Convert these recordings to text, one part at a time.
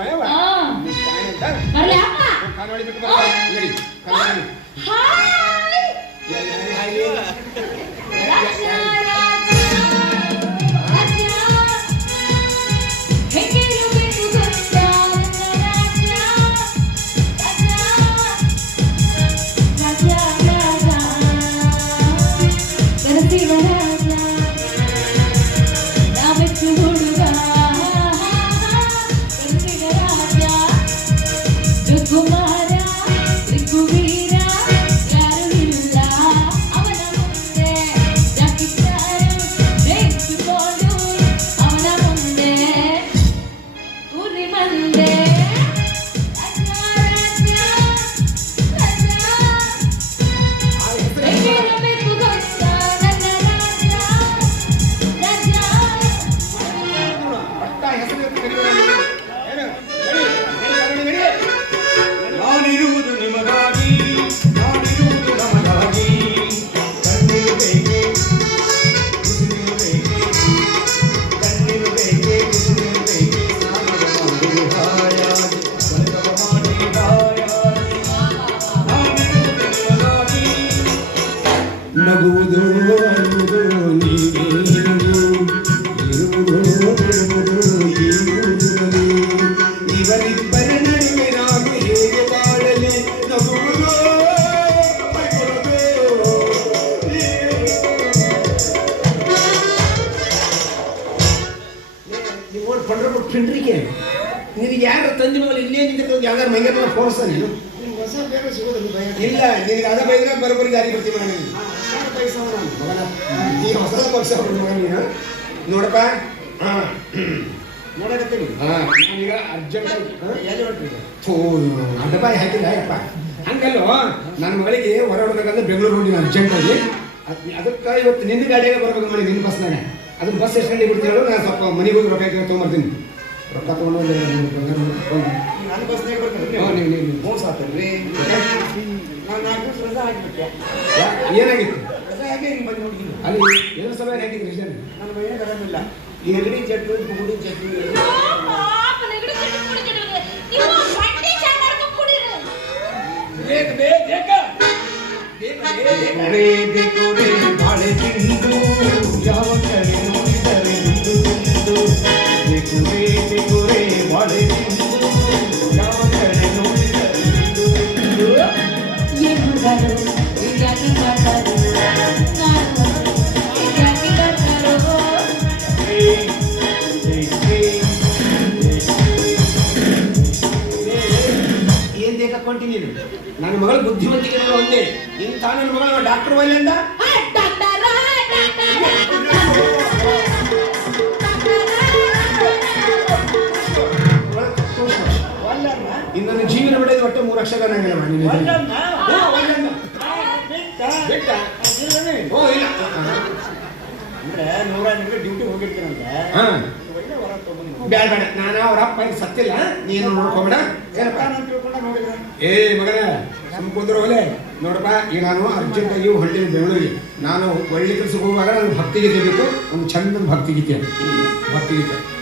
Hi ಬರ್ಲಿ ಅಪ್ಪ. ಕಾಲು ಮಾಡಿ ಬಿಟ್ಟು ಬಾ ನಡಿ ಕಾಲು ಮಾಡಿ ಹಾಯ್. grande. ತಂದಿ ಮೇಲೆ ಇಲ್ಲೇ ನಿಂತಿರ್ತ ಯಾವ್ದಾರು ಮೈಗೆ ಮೇಲೆ ಫೋರ್ಸ್ ನೀನು ಹೊಸ ಬೇಗ ಸಿಗೋದು ಭಯ ಇಲ್ಲ ನಿನಗೆ ಅದ ಬೈದ್ರೆ ಬರೋಬ್ಬರಿ ದಾರಿ ಬರ್ತೀವಿ ನಾನು ಮಗನ ಈ ಹೊಸ ಪಕ್ಷ ಮಗ ನೀನು. ನೋಡಪ್ಪ. ಹಾ ನೋಡಕತ್ತೀನಿ. ಹಾ ಈಗ ಅರ್ಜೆಂಟ್ ಎಲ್ಲಿ ಹೊರಟ್ರಿ ಥೂ ಅಡ್ಡಬಾಯಿ ಹಾಕಿಲ್ಲ ಯಪ್ಪ ಹಂಗಲ್ಲೋ ನನ್ನ ಮಗಳಿಗೆ ಹೊರ ಹೊಡ್ಬೇಕಂದ್ರೆ ಬೆಂಗಳೂರು ಹೋಗಿ ಅರ್ಜೆಂಟಾಗಿ ಅದಕ್ಕೆ ಇವತ್ತು ನಿನ್ನ ಗಾಡಿಯಾಗ ಬರ್ಬೇಕು ಮಾಡಿ ನಿನ್ನ ಬಸ್ನಾಗ. ಅದನ್ನ ಬಸ್ ಎಷ್ಟು ಗಂಟೆಗೆ ಬಿಡ್ತೀರೋ ನಾನು ಸ್ವಲ್ಪ ಮನೆಗೆ ಹೋಗಿ ರೊಕ್ಕ ತೊಗೊಂಬರ್ತೀನಿ. ರೊಕ್ಕ ತೊಗೊಂಡು ನನ್ನ ಬಸ್ನಾಗ ಬರ್ತೀನಿ ನಾ ಮೋಸ ಆತಲ್ರಿ ನಾನು ನಾಲ್ಕು ದಿವಸ ರಜಾ ಹಾಕಿಬಿಟ್ಟೆ ಏನಾಗಿತ್ತು ರಜಾ ಹಾಕಿ ಹಿಂಗೆ ಬಂದು ನೋಡಿದ್ದೀನಿ ಅಲ್ಲಿ ಏನು ಸಮಯ ಹಾಕಿದ್ರಿ ಇಷ್ಟೇನು? ನನ್ನ ಮೈಯಾಗ ಆರಾಮಿಲ್ಲ ಈ ನೆಗಡಿ ಚಾ ಮಾಡ್ಕೊಂಡ್ ಕುಡೀರಿ. ಬೇಕು ಬೇಕ ಬೇಕು ಬೇಕ ಬೇಕಾಕೊಂಟಿ ನೀನು ನನ್ನ ಮಗಳ ಬುದ್ಧಿವಂತಿಕೆ ಒಂದೇ. ಇಂಥ ನನ್ನ ಮಗಳ ಡಾಕ್ಟರ್ ಡಾಕ್ಟರ. ಒಲ್ಲಮ್ಮ ಇನ್ನೊಂದು ಜೀವನ ಬಿಡೋದು ಒಟ್ಟು ಮೂರು ಲಕ್ಷ ಗಣ ನೀನು ಅಂದ್ರೆ ನೂರ ಡ್ಯೂಟಿ ಹೋಗಿರ್ತೀನಂತ ಹಾ ಒಳ್ಳೆ ಹೊರ ತಗೊಂಡು ಬೇಡ ಬೇಡ. ನಾನು ಅವ್ರ ಅಪ್ಪ ಇಲ್ಲಿ. ಸತ್ತಿಲ್ಲ ನೀನು ನೋಡ್ಕೊಬೇಡ. ನಾನು ಏ ಮಗನ ಒಲೆ ನೋಡಪ್ಪ ಈಗ ನಾನು ಅರ್ಜೆಂಟ್ ಆಗಿ ಹೊಳ್ಳಿ ಬೆಂಗಳೂರಿಗೆ. ನಾನು ಒಳ್ಳೆ ಕೆಲಸಕ್ಕೆ ಹೋಗುವಾಗ ಭಕ್ತಿ ಭಕ್ತಿಗೀತೆ ಬೇಕು. ಒಂದು ಚಂದ ಭಕ್ತಿಗೀತೆ ಭಕ್ತಿಗೀತೆ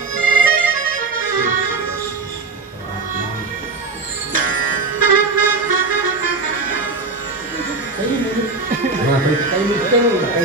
ಕೈ ಹಾ, ಕೈ- ಕೈ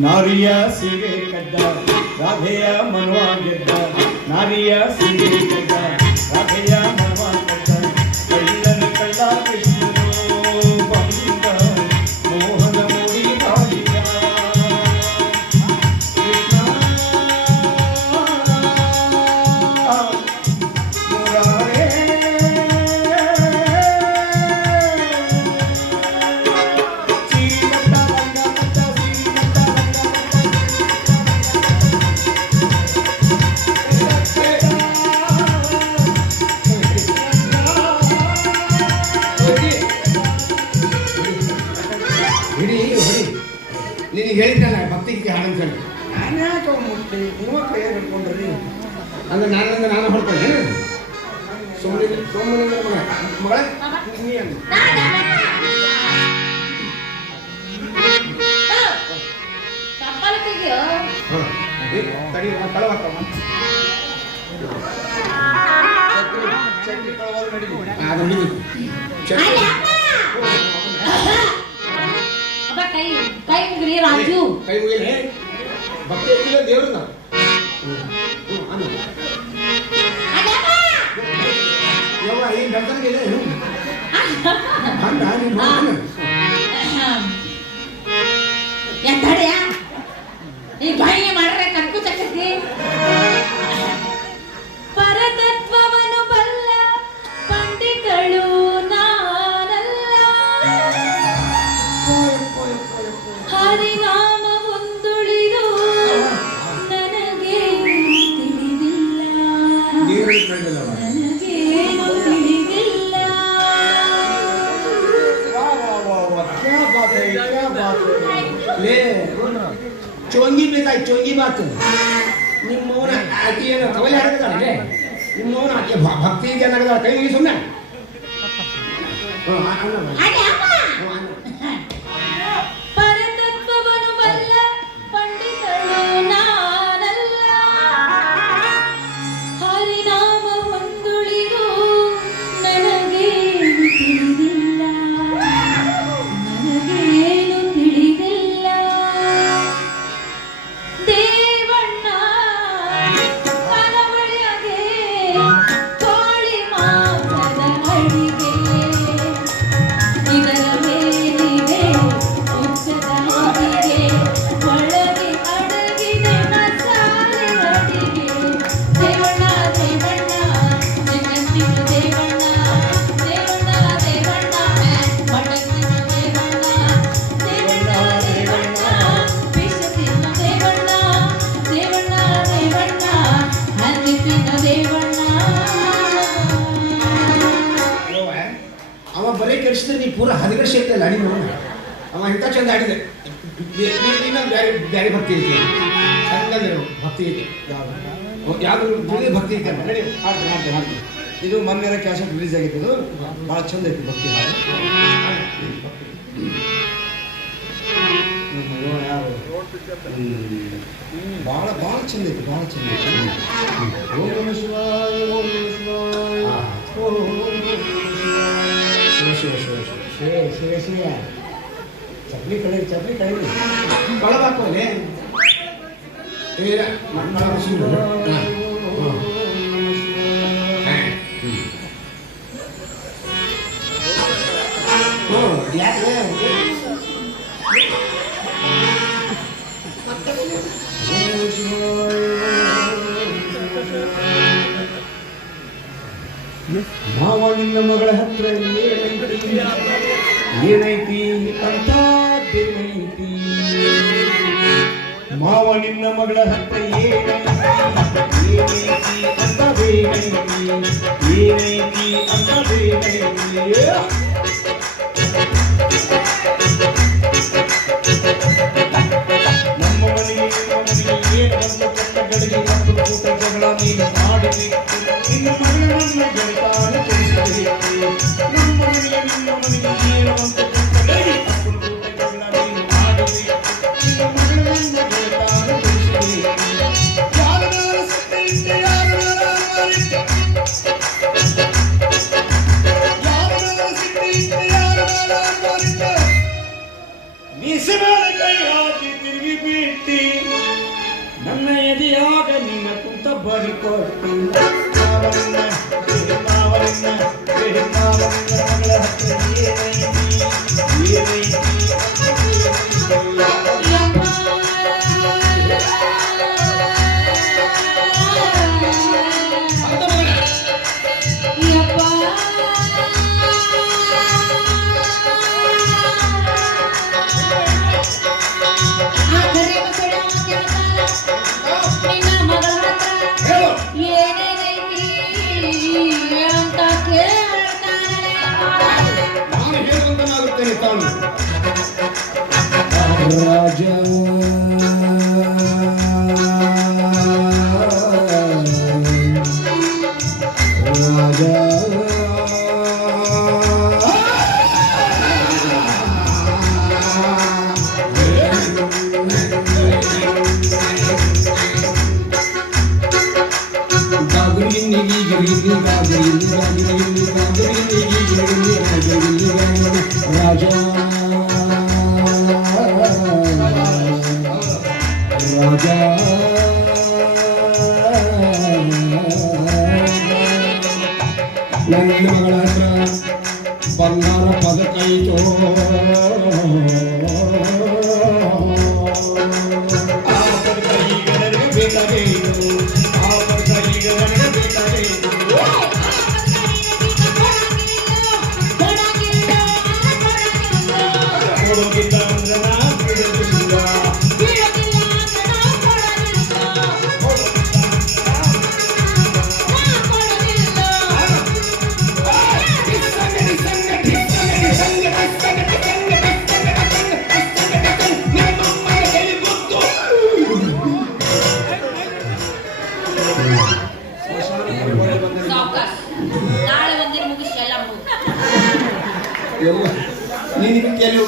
ನಾರಿಯ ಸೀರೆ ಕದ್ದ ರಾಧೆಯ ಮನವ ಗೆದ್ದ ನಾರಿಯ ಸೀರೆ ಕದ್ದ ರಾಧೆಯ ಮುಟ್ಟಿ ನೀವ ಕೈಯಾಗ ಹಿಡ್ಕೊಂಡ್ರಿ ಅಂದ್ರೆ ನಾನಂದ್ರೆ ನಾನು ಹೊಡ್ಕೊಂಡೆ ಸುಮ್ಮನೆ ಸುಮ್ಮನೆ ಮಗಳ ನೀ. ಚಪ್ಪಲ ಕೈ ಕೈ ಮುಗಿರಿ ರಾಜು. ಕೈ ಮುಗಿಲೆ. ಭಕ್ತಿ ಏನು? ಹಂಗ ನೀನು ಹೋಗು. ಎಂತಡ್ಯಾ ಈ ಬಾಯಿ ಮಾಡ್ರೆ ಬೇಕಾಯ್ತು ಚೋಂಗಿ ಮಾತು. ನಿಮ್ಮವನ ಆಕೆಯನ್ನು ತವಲೆ ಹಾಕಿದಾಳೆ ನಿಮ್ಮವನ ಆಕೆ ಭಕ್ತಿ ಇದೆ ಕೈ ಮುಗಿ ಸುಮ್ಮನೆ ಇರ್ತಲ್ಲ ಅವ ಇಂಥ ಚಂದ ಆಡಿದೆ ಇನ್ನೊಂದು ಭಕ್ತಿ ಐತಿ. ಭಕ್ತಿ ಐತಿ. ಯಾವ್ದು? ಭಕ್ತಿ ಐತೆ ನಡಿ ಹಾಡ್ತೀನಿ ಹಾಡ್ತೀನಿ ಹಾಡ್ತೀನಿ ಇದು ಮೊನ್ನೆ ಕ್ಯಾಸೆಟ್ ರಿಲೀಸ್ ಆಗಿತ್ತು ಇದು. ಭಾಳ ಚಂದ ಐತಿ ಭಕ್ತಿ ಹಾಡು ಭಾಳ ಭಾಳ ಚಂದ ಐತಿ ಭಾಳ ಚಂದ ಐತಿ. ಓಂ ನಮಃ ಶಿವಾಯ ಓಂ ನಮಃ ಶಿವಾಯ ಓಂ ನಮಃ ಶಿವಾಯ. ಶಿವ ಶಿವ ಶಿವ. ಶಿವ ಶಿವ ಶಿವ ಚಪ್ಲಿ ಕಳಿ ಚಪ್ಲಿ ಕಳಿ ಹ್ಞೂ ಯಾಕೆ? ಮಾವ ನಿನ್ನ ಮಗಳ ಹತ್ರ ಏನೈತಿ ಏನೈತಿ ಅಂತೇನೈತಿ ಮಾವ ನಿನ್ನ ಮಗಳ ಹತ್ರ ಏನೈತಿ ಏನೈತಿ ಅಂತದೇನೈತಿ ಏನೈತಿ ಅಂತದೇನೈತಿ ನಮ್ಮ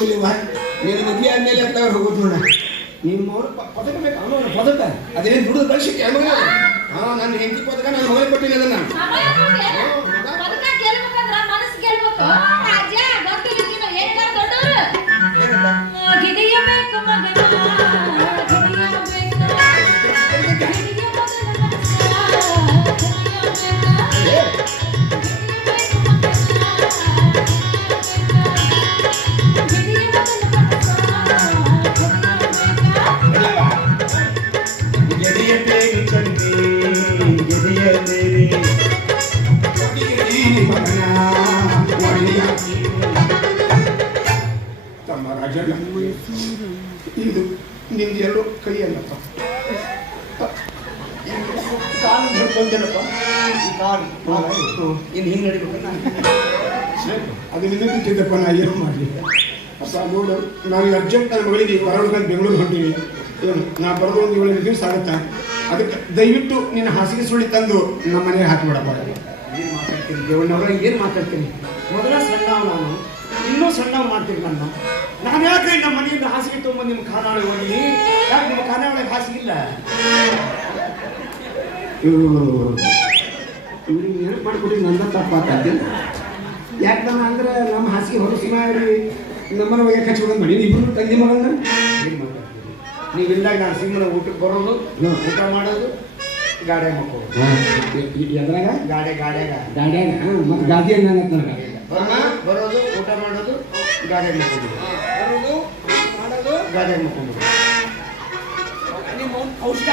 ಹೋಗ್ಲಿವ ನೀನು ಮದುವೆ ಆದ್ಮೇಲೆ ಅಂತ ಅವ್ರು ಹೋಗೋದು ನೋಡ. ನಿಮ್ಮ ಪದಕ ಬೇಕು. ಅವನು ಪದಕ. ಅದೇನು ದುಡಿದು ಕಳ್ಸಿಕ್ಕೆ ಅವಾಗ ಹಾ, ನನ್ನ ಹೆಂಡತಿ ಪದಕ ನಾನು ಹೋಗಿ ಕೊಟ್ಟಿಲ್ಲ ಇತ್ತು. ಇನ್ನು ಹಿಂಗೆ ನಡಿಬೇಕು ನಾನು ಅದು ನಿನ್ನ ಬಿಟ್ಟಿದ್ದಪ್ಪ ನಾ ಏನು ಮಾಡಲಿ? ಅಪ್ಪ ನೋಡು ನಾನು ಅರ್ಜೆಂಟ್ ನನ್ನ ಮಗಳಿಗೆ ಹೊರಡ್ಕೊಂಡು ಬೆಂಗಳೂರು ಹೊಂಟೀನಿ. ನಾ ಬರೋದು ಒಂದು ಏಳು ದಿವಸ ಆಗುತ್ತಾ? ಅದಕ್ಕೆ ದಯವಿಟ್ಟು ನಿನ್ನ ಹಾಸಿಗೆ ಸುಳಿ ತಂದು ನಮ್ಮ ಮನೆಗೆ ಹಾಕಿಬಿಡಪ್ಪ. ಏನು ಮಾತಾಡ್ತೀನಿ ದೇವಣ್ಣವ್ರ ಏನು ಮಾತಾಡ್ತೀನಿ ಮೊದಲ ಸಣ್ಣ ನಾನು. ಇನ್ನೂ ಸಣ್ಣ ಮಾಡ್ತೀನಿ ನನ್ನ. ನಾನು ಯಾಕೆ ನಮ್ಮ ಮನೆಯಿಂದ ಹಾಸಿಗೆ ತೊಗೊಂಬಂದು ನಿಮ್ಮ ಖಾನಾವಳಿ ಹೋಗಿ? ಯಾಕೆ ನಿಮ್ಮ ಖಾನಾವಳಿಗೆ ಹಾಸಿಗೆ ಇಲ್ಲ? ಇವ್ರಿಗೆ ನೆನಪು ಮಾಡಿಕೊಡಿ ನನ್ನ ತಪ್ಪಾಗ್ತದೆ ಯಾಕಂದ್ರೆ ಅಂದ್ರೆ ನಮ್ಮ ಹಾಸಿಗೆ ಹೊರಸಿ ಮಾಡಿ ನಮ್ಮನ ಒಳಗೆ ಕಚ್ಕೊಂಡು ಮಾಡಿ. ಇಬ್ಬರು ತಂಗಿ ಮಗಳನ್ನ? ನೀವು ನೀವಿಲ್ದಾಗ ನಾನು ಸಿಂಹನ ಊಟಕ್ಕೆ ಬರೋದು ಊಟ ಮಾಡೋದು ಗಾಡಿ ಮಕ್ಕಳು ಎದ್ರಾಗ ಗಾಡಿ ಗಾಡ್ಯಾಗ ಗಾಡ್ಯಾಗ ಮತ್ತೆ ಗಾದಿ ನನಗೆ ಬರೋದು ಊಟ ಮಾಡೋದು ಗಾಡಿಯಾಗ ಮಕ್ಕೊಂಡು ಬರೋದು ಮಾಡೋದು ಗಾಡಿ ಮಕ್ಕೊಂಡು ನಿಮ್ಮ ಔಷಧ.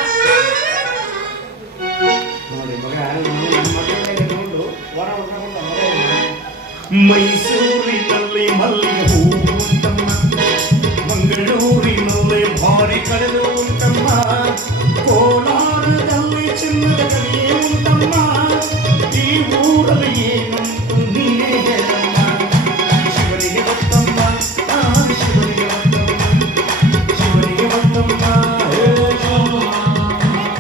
ನೋಡಿ ಮೈಸೂರಿನಲ್ಲಿ ಮಲ್ಲಿಗೆ ಹೂವು ಮಂಗಳೂರಿನಲ್ಲಿ ಭಾರಿ ಕಳೆದು ಕೋಲಾರದಲ್ಲಿ ಚಿನ್ನದ